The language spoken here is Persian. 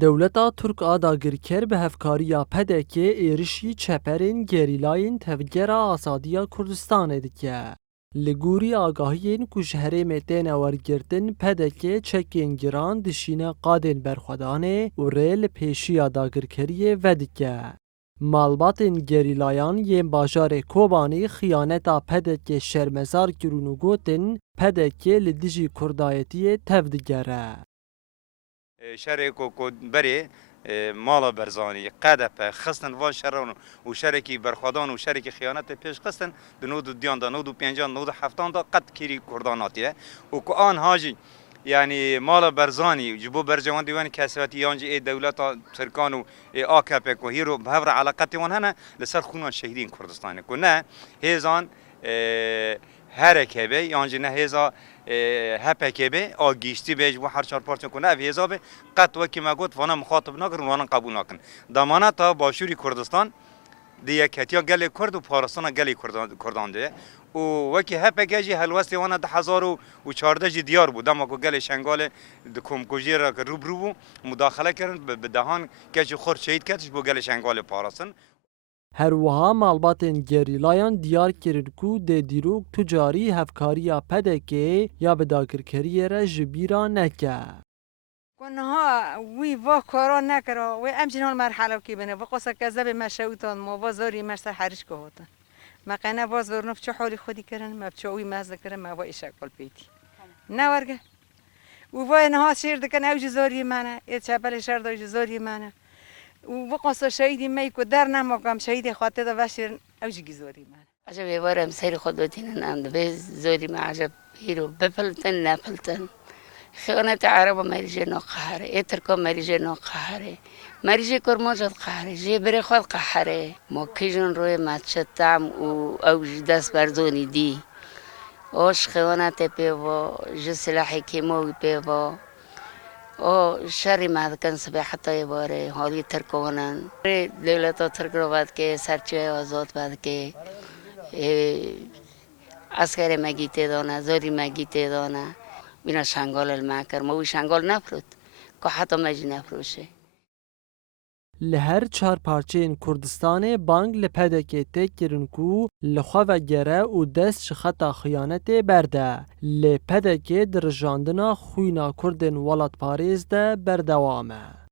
دولتا ترک آداگرکر به هفکاریا پدکه ایرشی چپرین گریلاین تفگرا آسادیا کردستان دیگه. لگوری آگاهین که شهرم تین ورگردن پدکه چکین گران دشینه قادن برخودانه و ریل پیشی آداگرکریه و دیگه. مالباتن گریلایان یم باجار کوبانی خیانتا پدکه شرمزار کرونو گوتن پدکه لدیجی کردایتی تفدگره. شركو بري مالا برزاني قدپه خستن وان شران و شرکی برخوادان و شرکی خیانت پیش خستن دنود دیان دا نود پنجان نود هفتان دا قد کیری کرداناتیه و که آن هاجی يعني مالا برزاني جبو برجوان ديوان كاسواتي يانجي اي دولتا تركان و اي آكابه كو هيرو بهفر علاقاتي وان هنا لسر خونان شهيدين كردستاني كو نه هيزان هرکه به یانجی نه هزا هپکه به آگیشتی بیج و هر چهار پارچه کنه اوی هزا به قط وکی ما گفت وانا مخاطب نکرن وانا قبول نکن دامانه تا باشوری کردستان دیگه کتیا گلی کرد و پارستان گلی کردان ده و وکی هپکه جی هلوستی وانا 1014 جی دیار بود دما کو گلی شنگال دکم کوجی را روبرو مداخله کردن به دهان که خورد شهید کردش بو گلی شنگال پاراستان هر وها مالباتن گریلایان دیار کرد کو ده دیروگ تجاری هفکاریا پدکه یا بداگرکریه را جبیرا نکه. کنها وی وا کارا نکرا و همچنان مرحله کی بنه و قصه کذب مشوتان ما وزاری مرسر حرش که هاتن ما قناه وزار نف چه حالی خودی کردن ما بچوی مزه کردن ما وای شکل پیتی نه ورگه و وای نها شیر دکن اوج زاری منه یه چپل شهر دوج زاری منه و قصه شهیدی می کو در نماکم شهید خاطر دا وشیر اوج گیزاری منه عجب یوارم سیر خود بتینن ام به زوری ما عجب هیرو بپلتن نپلتن خیانت عرب مریجه نقهره اترکا مریجه نقهره مریجه کرماجت قهره جبر خود قهره ما کیجون روی مچتم و اوج دست بردونی دی آش خیانت پیوا جسلحی کیموی پیوا او شری مادکن سبه حتی باره حالی ترکانن دولتا ترک رو بعد که سرچه آزاد بعد که عسکر مگیته دانه زاری مگیته دانه بینا شنگال المکر ما وی شنگال نفرود که حتی مجی نفروشه لهر چار پارچین کردستان بانگ لپدکه تک کرن کو لخوا و گره و دست شخطا خیانت برده لپدکه درجاندنا خوینا کردن ولات پاریز ده بردوامه.